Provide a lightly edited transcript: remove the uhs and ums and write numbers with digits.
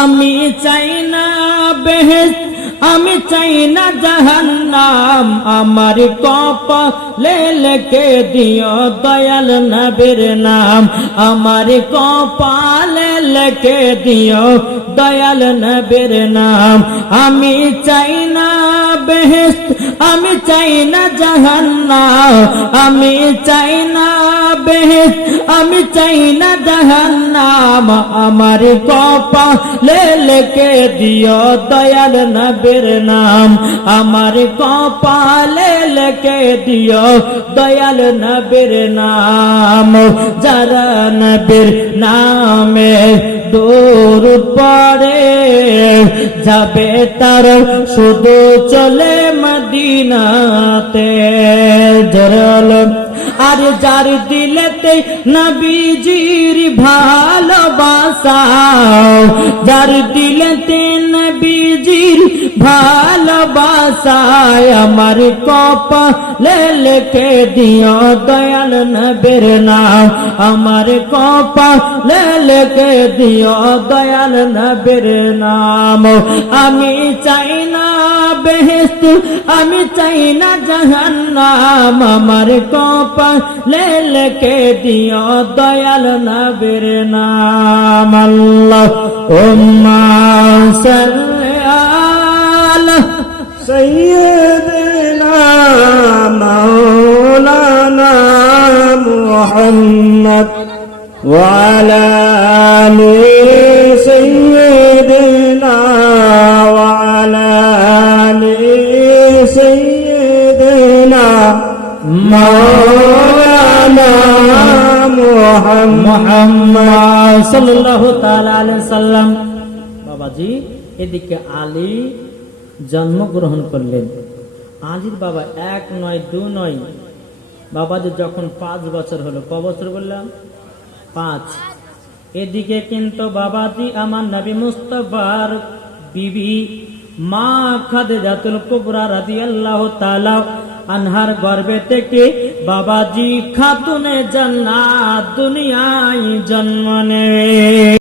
আমি চাই না বেহেশত, আমি চাই না জাহান্নাম, আমার কপালে লিখে দিও দয়াল নবীর নাম, আমার কপালে লিখে দিও দয়াল নবীর নাম। আমি চাই না বেহেশত, আমি চাই না জাহান্নাম, আমি চাই না বেহেশত, আমি চাই না জাহান্নাম, আমার কপালে লিখে দিও দয়াল নবীর নাম, আমার কপালে লিখে দিও দয়াল নবীর নাম। যারা নবীর নামে দরুদ পড়ে যাবে তার শুধু চলে মদিনাতে। জরল আর যার দিলেতে নবীজির ভালোবাসা, যার দিলেতে নবীজির ভালোবাসা, আমার কপালে লিখে দিও দয়াল নবীর নাম, আমার কপালে লিখে দিও দয়াল নবীর নাম। আমি চাই না বেহেশত, আমি চাই না জাহান্নাম, আমার কপালে লিখে দিও দয়াল নবীর নাম। আল্লাহুম্মা সাল্লি আলা সাইয়্যিদিনা মাওলানা মুহাম্মদ ওয়া আলা আলি সাইয়্যিদিনা ওয়া আলা আলি সাইয়্যিদিনা মাওলানা মুহাম্মদ সাল্লাল্লাহু তাআলা আলাইহি সাল্লাম। বাবাজি এদিকে আলী জন্মগ্রহণ করলেন। আলীর বাবা 1 নয় 2 নয়, বাবাজি যখন 5 বছর হলো, ক বছর বললাম 5। এদিকে কিন্তু বাবাজি আমার নবী মুস্তাফার বিবি মা খাদিজাতুল কুবরা রাদিয়াল্লাহু তাআলা আনহার গর্ভে থেকে বাবাজি খাতুনে জান্নাত দুনিয়ায় জন্ম নেয়।